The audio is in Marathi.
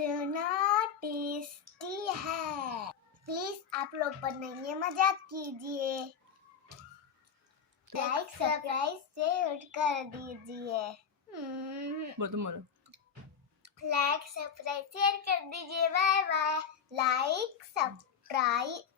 कितना टेस्टी है। प्लीज आप लोग बनाइए, मजाक कीजिए, लाइक सब्सक्राइब शेयर कर दीजिए। लाइक सब्सक्राइब शेयर कर दीजिए। Bye bye. Like subscribe